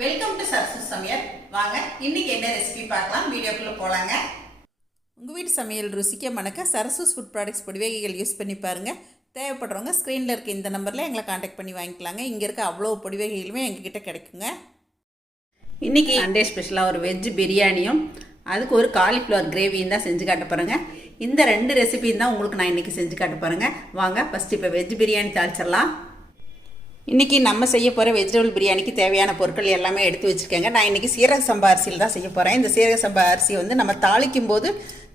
Welcome to Sarasu சமையல் வாங்க இன்னைக்கு என்ன ரெசிபி பார்க்கலாம்? வீடியோக்குள்ளே போகலாங்க உங்கள் வீட்டு சமையல் ருசிக்க மணக்க சரசூஸ் ஃபுட் ப்ராடக்ட்ஸ் பொடிவகைகள் யூஸ் பண்ணி பாருங்கள் தேவைப்படுறவங்க ஸ்க்ரீனில் இருக்க இந்த நம்பரில் எங்களை காண்டாக்ட் பண்ணி வாங்கிக்கலாங்க. இங்கே இருக்க அவ்வளோ பொடிவகைகளுமே எங்ககிட்ட கிடைக்குங்க. இன்னைக்கு சண்டே ஸ்பெஷலாக ஒரு வெஜ் பிரியாணியும் அதுக்கு ஒரு காலிஃப்ளவர் கிரேவியும் தான் செஞ்சு காட்ட போகிறேங்க இந்த ரெண்டு ரெசிபியும் தான் உங்களுக்கு நான் இன்னைக்கு செஞ்சு காட்ட போகிறேங்க வாங்க ஃபஸ்ட்டு இப்போ வெஜ் பிரியாணி தாளிச்சிடலாம். இன்றைக்கி நம்ம செய்ய போகிற வெஜிடபிள் பிரியாணிக்கு தேவையான பொருட்கள் எல்லாமே எடுத்து வச்சுருக்கேங்க. நான் இன்றைக்கி சீரக சம்பா அரிசியில் தான் செய்ய போகிறேன் இந்த சீரக சம்பா அரிசி வந்து நம்ம தாளிக்கும் போது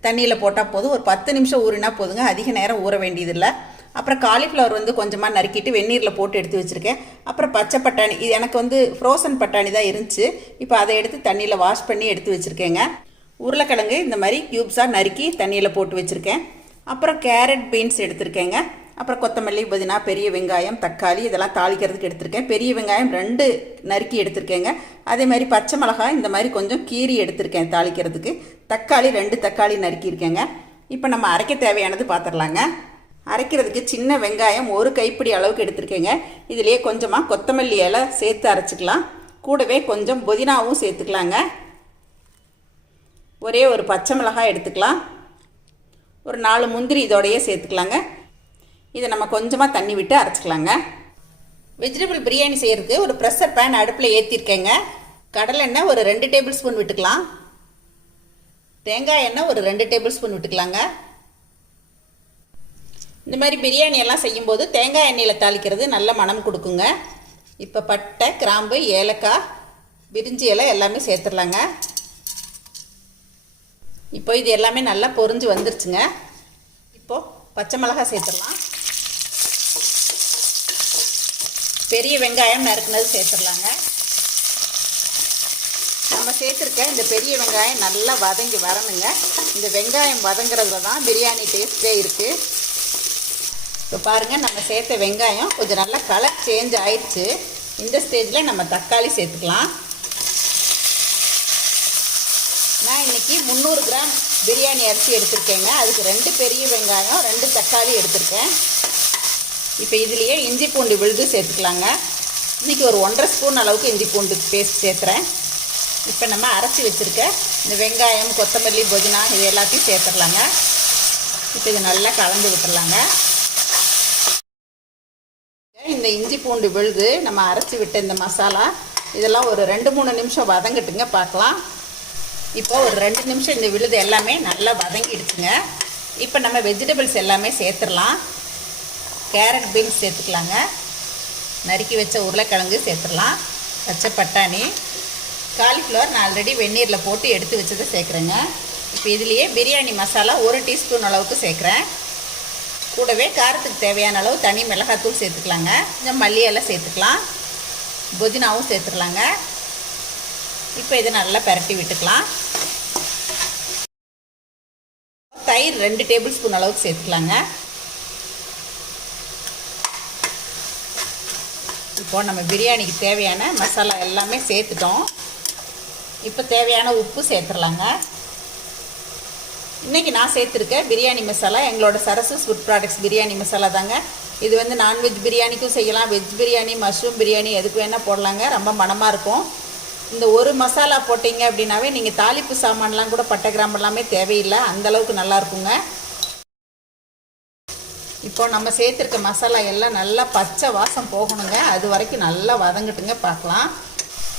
தண்ணியில் போட்டால் போதும். ஒரு பத்து நிமிஷம் ஊறினா போதுங்க. அதிக நேரம் ஊற வேண்டியதில்லை. அப்புறம் காலிஃப்ளவர் வந்து கொஞ்சமாக நறுக்கிட்டு வெந்நீரில் போட்டு எடுத்து வச்சுருக்கேன். அப்புறம் பச்சை பட்டாணி இது எனக்கு வந்து ஃப்ரோசன் பட்டாணி தான் இருந்துச்சு. இப்போ அதை எடுத்து தண்ணியில் வாஷ் பண்ணி எடுத்து வச்சுருக்கேங்க. உருளைக்கிழங்கு இந்த மாதிரி க்யூப்ஸாக நறுக்கி தண்ணியில் போட்டு வச்சுருக்கேன். அப்புறம் கேரட் பீன்ஸ் எடுத்திருக்கேங்க. அப்புறம் கொத்தமல்லி புதினா பெரிய வெங்காயம் தக்காளி இதெல்லாம் தாளிக்கிறதுக்கு எடுத்திருக்கேன். பெரிய வெங்காயம் ரெண்டு நறுக்கி எடுத்திருக்கேங்க. அதே மாதிரி பச்சை மிளகாய் இந்த மாதிரி கொஞ்சம் கீரி எடுத்திருக்கேன் தாளிக்கிறதுக்கு. தக்காளி ரெண்டு தக்காளி நறுக்கியிருக்கேங்க. இப்போ நம்ம அரைக்க தேவையானது பார்த்துடலாங்க. அரைக்கிறதுக்கு சின்ன வெங்காயம் ஒரு கைப்பிடி அளவுக்கு எடுத்திருக்கேங்க. இதுலேயே கொஞ்சமாக கொத்தமல்லி இலை சேர்த்து அரைச்சிக்கலாம். கூடவே கொஞ்சம் புதினாவும் சேர்த்துக்கலாங்க. ஒரே ஒரு பச்சை மிளகாய் எடுத்துக்கலாம். ஒரு நாலு முந்திரி இதோடையே சேர்த்துக்கலாங்க. இதை நம்ம கொஞ்சமாக தண்ணி விட்டு அரைச்சிக்கலாங்க. வெஜிடபிள் பிரியாணி செய்கிறதுக்கு ஒரு ப்ரெஷர் பேன் அடுப்பில் ஏற்றிருக்கேங்க கடலை எண்ணெய் ஒரு ரெண்டு டேபிள் ஸ்பூன் விட்டுக்கலாம். தேங்காய் எண்ணெய் ஒரு ரெண்டு டேபிள் ஸ்பூன் விட்டுக்கலாங்க. இந்த மாதிரி பிரியாணி எல்லாம் செய்யும்போது தேங்காய் எண்ணெயில் தாளிக்கிறது நல்ல மனம் கொடுக்குங்க. இப்போ பட்டை கிராம்பு ஏலக்காய் பிரிஞ்சி இலை எல்லாமே சேர்த்துடலாங்க. இப்போ இது எல்லாமே நல்லா பொரிஞ்சு வந்துருச்சுங்க. இப்போது பச்சை மிளகாய் சேர்த்துடலாம். பெரிய வெங்காயம் நறுக்குனது சேர்த்துடலாங்க. நம்ம சேர்த்துருக்க இந்த பெரிய வெங்காயம் நல்லா வதங்கி வரணுங்க. இந்த வெங்காயம் வதங்குறதுல தான் பிரியாணி டேஸ்ட்டே இருக்குது இப்போ பாருங்கள் நம்ம சேர்த்த வெங்காயம் கொஞ்சம் நல்லா கலர் சேஞ்ச் ஆயிடுச்சு. இந்த ஸ்டேஜில் நம்ம தக்காளி சேர்த்துக்கலாம். நான் இன்றைக்கி முந்நூறு கிராம் பிரியாணி அரிசி எடுத்திருக்கேங்க. அதுக்கு ரெண்டு பெரிய வெங்காயம் ரெண்டு தக்காளி எடுத்திருக்கேன். இப்போ இதுலேயே இஞ்சி பூண்டு விழுது சேர்த்துக்கலாங்க. இன்றைக்கி ஒரு ஒன்றரை ஸ்பூன் அளவுக்கு இஞ்சி பூண்டு பேஸ்ட் சேர்த்துறேன். இப்போ நம்ம அரைச்சி வச்சுருக்க இந்த வெங்காயம் கொத்தமல்லி புதினா இது எல்லாத்தையும் சேர்த்துடலாங்க. இப்போ இது நல்லா கலந்து விட்டுடலாங்க. இந்த இஞ்சி பூண்டு விழுது நம்ம அரைச்சி விட்ட இந்த மசாலா இதெல்லாம் ஒரு ரெண்டு மூணு நிமிஷம் வதங்கட்டுங்க பார்க்கலாம். இப்போ ஒரு ரெண்டு நிமிஷம் இந்த விழுது எல்லாமே நல்லா வதங்கிடுச்சுங்க. இப்போ நம்ம வெஜிடபிள்ஸ் எல்லாமே சேர்த்துடலாம். கேரட் பீன்ஸ் சேர்த்துக்கலாங்க. நறுக்கி வச்ச உருளைக்கிழங்கு சேர்த்துடலாம். பச்சை பட்டாணி காலிஃப்ளவர் நான் ஆல்ரெடி வெந்நீரில் போட்டு எடுத்து வச்சதை சேர்க்குறேங்க. இப்போ இதுலேயே பிரியாணி மசாலா ஒரு டீஸ்பூன் அளவுக்கு சேர்க்குறேன். கூடவே காரத்துக்கு தேவையான அளவு தனி மிளகாத்தூள் சேர்த்துக்கலாங்க. கொஞ்சம் மல்லியெல்லாம் சேர்த்துக்கலாம். புதினாவும் சேர்த்துக்கலாங்க இப்போ இதை நல்லா பரட்டி விட்டுக்கலாம். தயிர் ரெண்டு டேபிள் ஸ்பூன் அளவுக்கு சேர்த்துக்கலாங்க. இப்போது நம்ம பிரியாணிக்கு தேவையான மசாலா எல்லாமே சேர்த்துட்டோம். இப்போ தேவையான உப்பு சேர்த்துடலாங்க. இன்றைக்கி நான் சேர்த்துருக்கேன் பிரியாணி மசாலா எங்களோட சரசஸ் ஃபுட் ப்ராடக்ட்ஸ் பிரியாணி மசாலா தாங்க. இது வந்து நான்வெஜ் பிரியாணிக்கும் செய்யலாம். வெஜ் பிரியாணி மஷ்ரூம் பிரியாணி எதுக்கு வேணால் போடலாங்க. ரொம்ப மனமாக இருக்கும். இந்த ஒரு மசாலா போட்டிங்க அப்படின்னாவே நீங்கள் தாளிப்பு சாமான்லாம் கூட பட்டை கிராம்பு எல்லாமே தேவையில்லை. அந்தளவுக்கு நல்லாயிருக்குங்க இப்போ நம்ம சேர்த்துருக்க மசாலா எல்லாம் நல்லா பச்சை வாசம் போகணுங்க. அது வரைக்கும் நல்லா வதங்கட்டுங்க பார்க்கலாம்.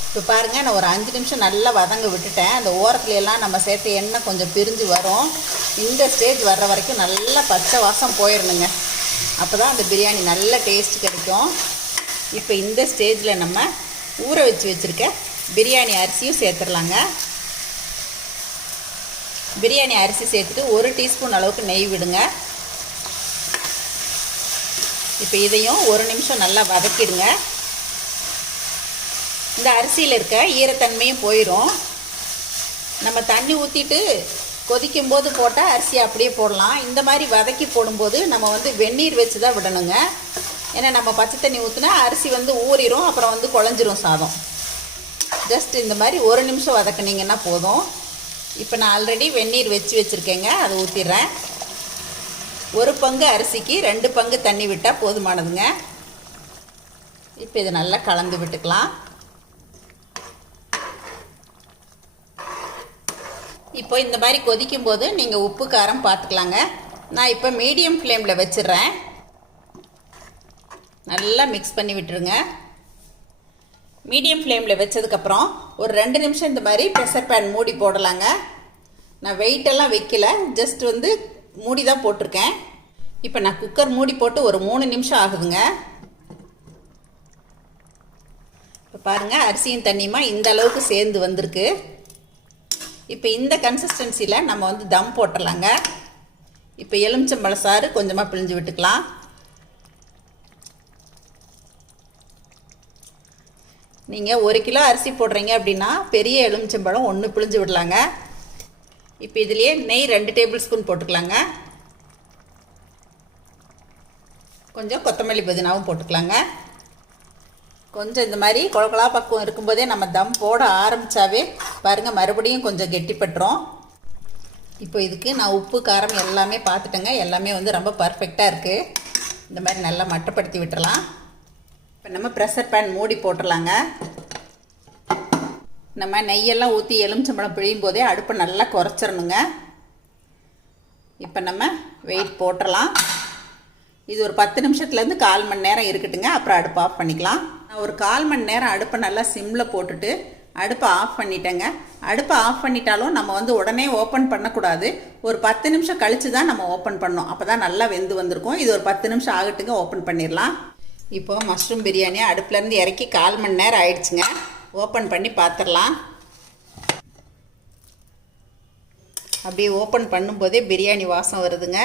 இப்போ பாருங்கள் நான் ஒரு அஞ்சு நிமிஷம் நல்லா வதங்க விட்டுட்டேன். அந்த ஓரத்துல எல்லாம் நம்ம சேர்த்த எண்ணெய் கொஞ்சம் பிரிஞ்சு வரும். இந்த ஸ்டேஜ் வர்ற வரைக்கும் நல்லா பச்சை வாசம் போயிடணுங்க அப்போ தான் அந்த பிரியாணி நல்ல டேஸ்ட் கிடைக்கும். இப்போ இந்த ஸ்டேஜில் நம்ம ஊற வச்சு வச்சுருக்க பிரியாணி அரிசியும் சேர்த்துடலாங்க பிரியாணி அரிசி சேர்த்துட்டு ஒரு டீஸ்பூன் அளவுக்கு நெய் விடுங்க. இப்போ இதையும் ஒரு நிமிஷம் நல்லா வதக்கிடுங்க. இந்த அரிசியில் இருக்க ஈரத்தன்மையும் போயிடும் நம்ம தண்ணி ஊற்றிட்டு கொதிக்கும் போது போட்டால் அரிசி அப்படியே போடலாம். இந்த மாதிரி வதக்கி போடும்போது நம்ம வந்து வெந்நீர் வச்சு தான் விடணுங்க. ஏன்னா நம்ம பச்சை தண்ணி ஊற்றினா அரிசி வந்து ஊறிடும் அப்புறம் வந்து குழஞ்சிரும் சாதம். ஜஸ்ட் இந்த மாதிரி ஒரு நிமிஷம் வதக்குனீங்கன்னா போதும். இப்போ நான் ஆல்ரெடி வெந்நீர் வச்சு வச்சுருக்கேங்க. அதை ஊற்றிடுறேன் ஒரு பங்கு அரிசிக்கு ரெண்டு பங்கு தண்ணி விட்டால் போதுமானதுங்க. இப்போ இதை நல்லா கலந்து விட்டுக்கலாம். இப்போ இந்த மாதிரி கொதிக்கும் போது நீங்கள் உப்பு காரம் பார்த்துக்கலாங்க நான் இப்போ மீடியம் ஃப்ளேமில் வச்சிடுறேன். நல்லா மிக்ஸ் பண்ணி விட்டுருங்க. மீடியம் ஃப்ளேமில் வச்சதுக்கப்புறம் ஒரு ரெண்டு நிமிஷம் இந்த மாதிரி ப்ரெஷர் பேன் மூடி போடலாங்க. நான் வெயிட்டெல்லாம் வைக்கல ஜஸ்ட் வந்து மூடி தான் போட்டிருக்கேன். இப்போ நான் குக்கர் மூடி போட்டு ஒரு மூணு நிமிஷம் ஆகுதுங்க. இப்போ பாருங்கள் அரிசியும் தண்ணியுமா இந்த அளவுக்கு சேர்ந்து வந்திருக்கு. இப்போ இந்த கன்சிஸ்டன்சியில் நம்ம வந்து தம் போட்டுடலாங்க இப்போ எலுமிச்சம்பழ சாறு கொஞ்சமாக பிழிஞ்சு விட்டுக்கலாம். நீங்கள் ஒரு கிலோ அரிசி போடுறீங்க அப்படின்னா பெரிய எலுமிச்சம்பழம் ஒன்று பிழிஞ்சு விடலாங்க. இப்போ இதுலேயே நெய் ரெண்டு டேபிள் ஸ்பூன் போட்டுக்கலாங்க. கொஞ்சம் கொத்தமல்லி புதினாவும் போட்டுக்கலாங்க. கொஞ்சம் இந்த மாதிரி குழகுலா பக்குவம் இருக்கும்போதே நம்ம தம் போட ஆரம்பித்தாவே பாருங்கள் மறுபடியும் கொஞ்சம் கெட்டிப்பட்டுரும் இப்போ இதுக்கு நான் உப்பு காரம் எல்லாமே பார்த்துட்டேங்க. எல்லாமே வந்து ரொம்ப பர்ஃபெக்டாக இருக்குது இந்த மாதிரி நல்லா மட்டப்படுத்தி விட்டுறலாம். இப்போ நம்ம ப்ரெஷர் பேன் மூடி போட்டுடலாங்க நம்ம நெய்யெல்லாம் ஊற்றி எலுமிச்சம்பழம் பிழியும் போதே அடுப்பை நல்லா குறைச்சிடணுங்க. இப்போ நம்ம வெயிட் போட்டுடலாம் இது ஒரு பத்து நிமிஷத்துலேருந்து கால் மணி நேரம் இருக்கட்டுங்க. அப்புறம் அடுப்பு ஆஃப் பண்ணிக்கலாம். நான் ஒரு கால் மணி நேரம் அடுப்பை நல்லா சிம்மில் போட்டுட்டு அடுப்பை ஆஃப் பண்ணிட்டேங்க. அடுப்பை ஆஃப் பண்ணிட்டாலும் நம்ம வந்து உடனே ஓப்பன் பண்ணக்கூடாது. ஒரு பத்து நிமிஷம் கழித்து தான் நம்ம ஓப்பன் பண்ணோம் அப்போ தான் நல்லா வெந்து வந்திருக்கும். இது ஒரு பத்து நிமிஷம் ஆகட்டுங்க. ஓப்பன் பண்ணிடலாம். இப்போது மஷ்ரூம் பிரியாணி அடுப்புலேருந்து இறக்கி கால் மணி நேரம் ஆயிடுச்சுங்க. ஓப்பன் பண்ணி பார்த்துடலாம் அப்படியே ஓப்பன் பண்ணும்போதே பிரியாணி வாசம் வருதுங்க.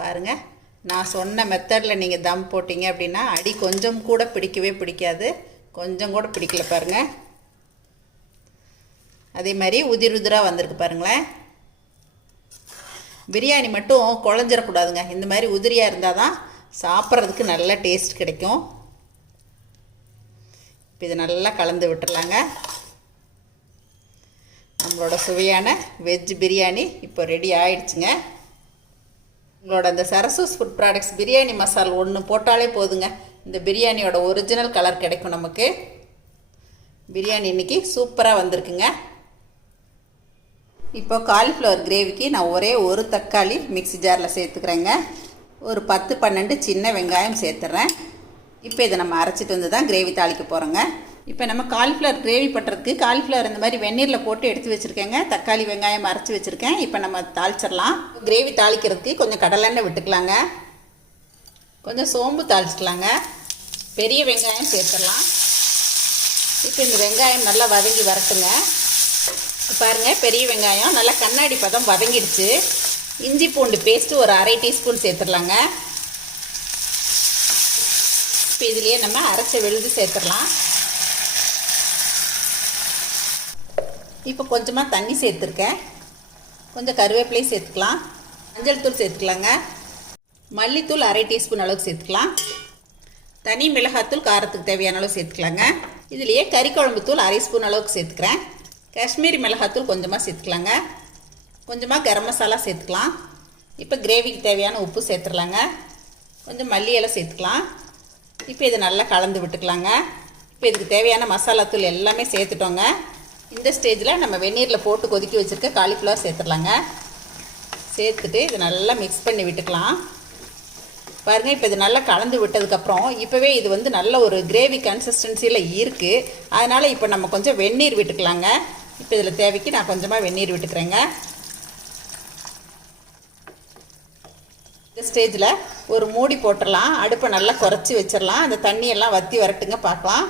பாருங்கள் நான் சொன்ன மெத்தடில் நீங்கள் தம் போட்டிங்க அப்படின்னா அடி கொஞ்சம் கூட பிடிக்கவே பிடிக்காது. கொஞ்சம் கூட பிடிக்கல பாருங்கள் அதே மாதிரி உதிர் உதிராக வந்திருக்கு பாருங்களேன். பிரியாணி மட்டும் குழஞ்சிடக்கூடாதுங்க இந்த மாதிரி உதிரியாக இருந்தால் தான் சாப்பிட்றதுக்கு நல்ல டேஸ்ட் கிடைக்கும். இப்போ இதை நல்லா கலந்து விட்டுடலாங்க நம்மளோட சுவையான வெஜ் பிரியாணி இப்போ ரெடி ஆயிடுச்சுங்க. உங்களோட அந்த சரசூஸ் ஃபுட் ப்ராடக்ட்ஸ் பிரியாணி மசால் ஒன்று போட்டாலே போதுங்க. இந்த பிரியாணியோட ஒரிஜினல் கலர் கிடைக்கும் நமக்கு. பிரியாணி இன்றைக்கி சூப்பராக வந்திருக்குங்க. இப்போ காலிஃப்ளவர் கிரேவிக்கு நான் ஒரே ஒரு தக்காளி மிக்ஸி ஜாரில் சேர்த்துக்கிறேங்க. ஒரு பத்து பன்னெண்டு சின்ன வெங்காயம் சேர்த்துறேன். இப்போ இதை நம்ம அரைச்சிட்டு வந்து தான் கிரேவி தாளிக்க போகிறோங்க இப்போ நம்ம காலிஃப்ளவர் கிரேவி பண்ணுறதுக்கு காலிஃப்ளவர் இந்த மாதிரி வெந்நீரில் போட்டு எடுத்து வச்சுருக்கேங்க. தக்காளி வெங்காயம் அரைச்சி வச்சுருக்கேன். இப்போ நம்ம தாளிச்சிடலாம். கிரேவி தாளிக்கிறதுக்கு கொஞ்சம் கடலெண்ணெய் விட்டுக்கலாங்க. கொஞ்சம் சோம்பு தாளிச்சிக்கலாங்க. பெரிய வெங்காயம் சேர்த்துடலாம். இப்போ இந்த வெங்காயம் நல்லா வதங்கி வரட்டுங்க. பாருங்கள் பெரிய வெங்காயம். நல்லா கண்ணாடி பதம் வதங்கிடுச்சு. இஞ்சி பூண்டு பேஸ்ட்டு ஒரு அரை டீஸ்பூன் சேர்த்துடலாங்க. இப்போ இதுலேயே நம்ம அரைச்ச விழுது சேர்த்துடலாம். இப்போ கொஞ்சமாக தண்ணி சேர்த்துருக்கேன். கொஞ்சம் கருவேப்பிலையும் சேர்த்துக்கலாம். மஞ்சள் தூள் சேர்த்துக்கலாங்க. மல்லித்தூள் அரை டீஸ்பூன் அளவுக்கு சேர்த்துக்கலாம். தனி மிளகாத்தூள் காரத்துக்கு தேவையான அளவு சேர்த்துக்கலாங்க. இதுலேயே கறி குழம்பு தூள் அரை ஸ்பூன் அளவுக்கு சேர்த்துக்கிறேன். காஷ்மீரி மிளகாத்தூள் கொஞ்சமாக சேர்த்துக்கலாங்க. கொஞ்சமாக கரம் மசாலா சேர்த்துக்கலாம். இப்போ கிரேவிக்கு தேவையான உப்பு சேர்த்துடலாங்க. கொஞ்சம் மல்லி இலை சேர்த்துக்கலாம். இப்போ இதை நல்லா கலந்து விட்டுக்கலாங்க. இப்போ இதுக்கு தேவையான மசாலா தூள் எல்லாமே சேர்த்துட்டோங்க. இந்த ஸ்டேஜில் நம்ம வெந்நீரில் போட்டு கொதிக்க வச்சுருக்க காலிஃப்ளவர் சேர்த்துடலாங்க. சேர்த்துட்டு இதை நல்லா மிக்ஸ் பண்ணி விட்டுக்கலாம். பாருங்கள் இப்போ இது நல்லா கலந்து விட்டதுக்கப்புறம் இப்போவே இது வந்து நல்ல ஒரு கிரேவி கன்சிஸ்டன்சியில் இருக்குது அதனால் இப்போ நம்ம கொஞ்சம் வெந்நீர் விட்டுக்கலாங்க. இப்போ இதில் தேவைக்கு நான் கொஞ்சமாக வெந்நீர் விட்டுக்கிறேங்க. இந்த ஸ்டேஜில் ஒரு மூடி போட்டுடலாம் அடுப்பை நல்லா குறைச்சி வச்சிடலாம் அந்த தண்ணியெல்லாம் வற்றி வரட்டுங்க பார்க்கலாம்.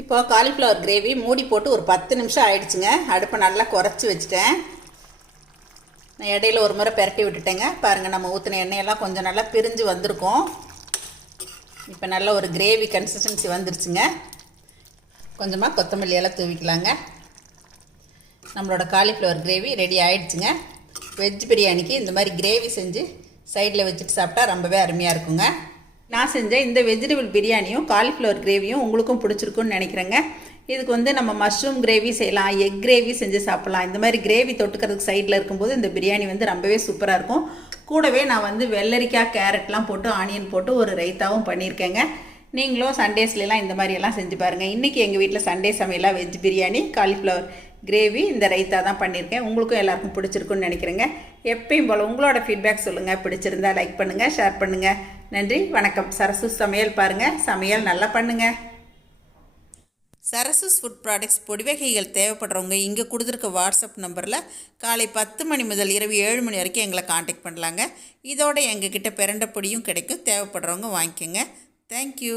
இப்போ காலிஃப்ளவர் கிரேவி மூடி போட்டு ஒரு பத்து நிமிஷம் ஆயிடுச்சுங்க. அடுப்பை நல்லா குறைச்சி வச்சுட்டேன். நான் இடையில ஒரு முறை பெரட்டி விட்டுட்டேங்க. பாருங்கள் நம்ம ஊற்றின எண்ணெயெல்லாம் கொஞ்சம் நல்லா பிரிஞ்சு வந்திருக்கோம். இப்போ நல்ல ஒரு கிரேவி கன்சிஸ்டன்சி வந்துருச்சுங்க. கொஞ்சமாக கொத்தமல்லி எல்லாம் தூவிக்கலாங்க. நம்மளோட காலிஃப்ளவர் கிரேவி ரெடி ஆயிடுச்சுங்க. வெஜ் பிரியாணிக்கு இந்த மாதிரி கிரேவி செஞ்சு சைடில் வச்சுட்டு சாப்பிட்டா ரொம்பவே அருமையாக இருக்குங்க. நான் செஞ்ச இந்த வெஜிடபிள் பிரியாணியும் காலிஃப்ளவர் கிரேவியும் உங்களுக்கும் பிடிச்சிருக்குன்னு நினைக்கிறேங்க. இதுக்கு வந்து நம்ம மஷ்ரூம் கிரேவி செய்யலாம் எக் கிரேவி செஞ்சு சாப்பிட்லாம். இந்த மாதிரி கிரேவி தொட்டுக்கிறதுக்கு சைடில் இருக்கும்போது இந்த பிரியாணி வந்து ரொம்பவே சூப்பராக இருக்கும். கூடவே நான் வந்து வெள்ளரிக்காய் கேரட்லாம் போட்டு ஆனியன் போட்டு ஒரு ரைத்தாவும் பண்ணியிருக்கேங்க. நீங்களும் சண்டேஸ்லாம் இந்த மாதிரியெல்லாம் செஞ்சு பாருங்கள் இன்றைக்கி எங்கள் வீட்டில் சண்டே சமையலாக வெஜ் பிரியாணி காலிஃப்ளவர் கிரேவி இந்த ரைத்தா தான் பண்ணியிருக்கேன். உங்களுக்கும் எல்லாருக்கும் பிடிச்சிருக்குன்னு நினைக்கிறேங்க. எப்பயும் போல் உங்களோட ஃபீட்பேக் சொல்லுங்கள் பிடிச்சிருந்தா லைக் பண்ணுங்கள் ஷேர் பண்ணுங்கள் நன்றி வணக்கம். சரசு சமையல் பாருங்கள் சமையல் நல்லா பண்ணுங்கள் சரசூஸ் ஃபுட் ப்ராடக்ட்ஸ் பொடி வகைகள் தேவைப்படுறவங்க இங்கே கொடுத்துருக்க வாட்ஸ்அப் நம்பரில் காலை பத்து மணி முதல் இரவு ஏழு மணி வரைக்கும் எங்களை காண்டாக்ட் பண்ணலாங்க. இதோட எங்ககிட்ட பிரண்ட பொடியும் கிடைக்கும். தேவைப்படுறவங்க வாங்கிக்கோங்க. தேங்க்யூ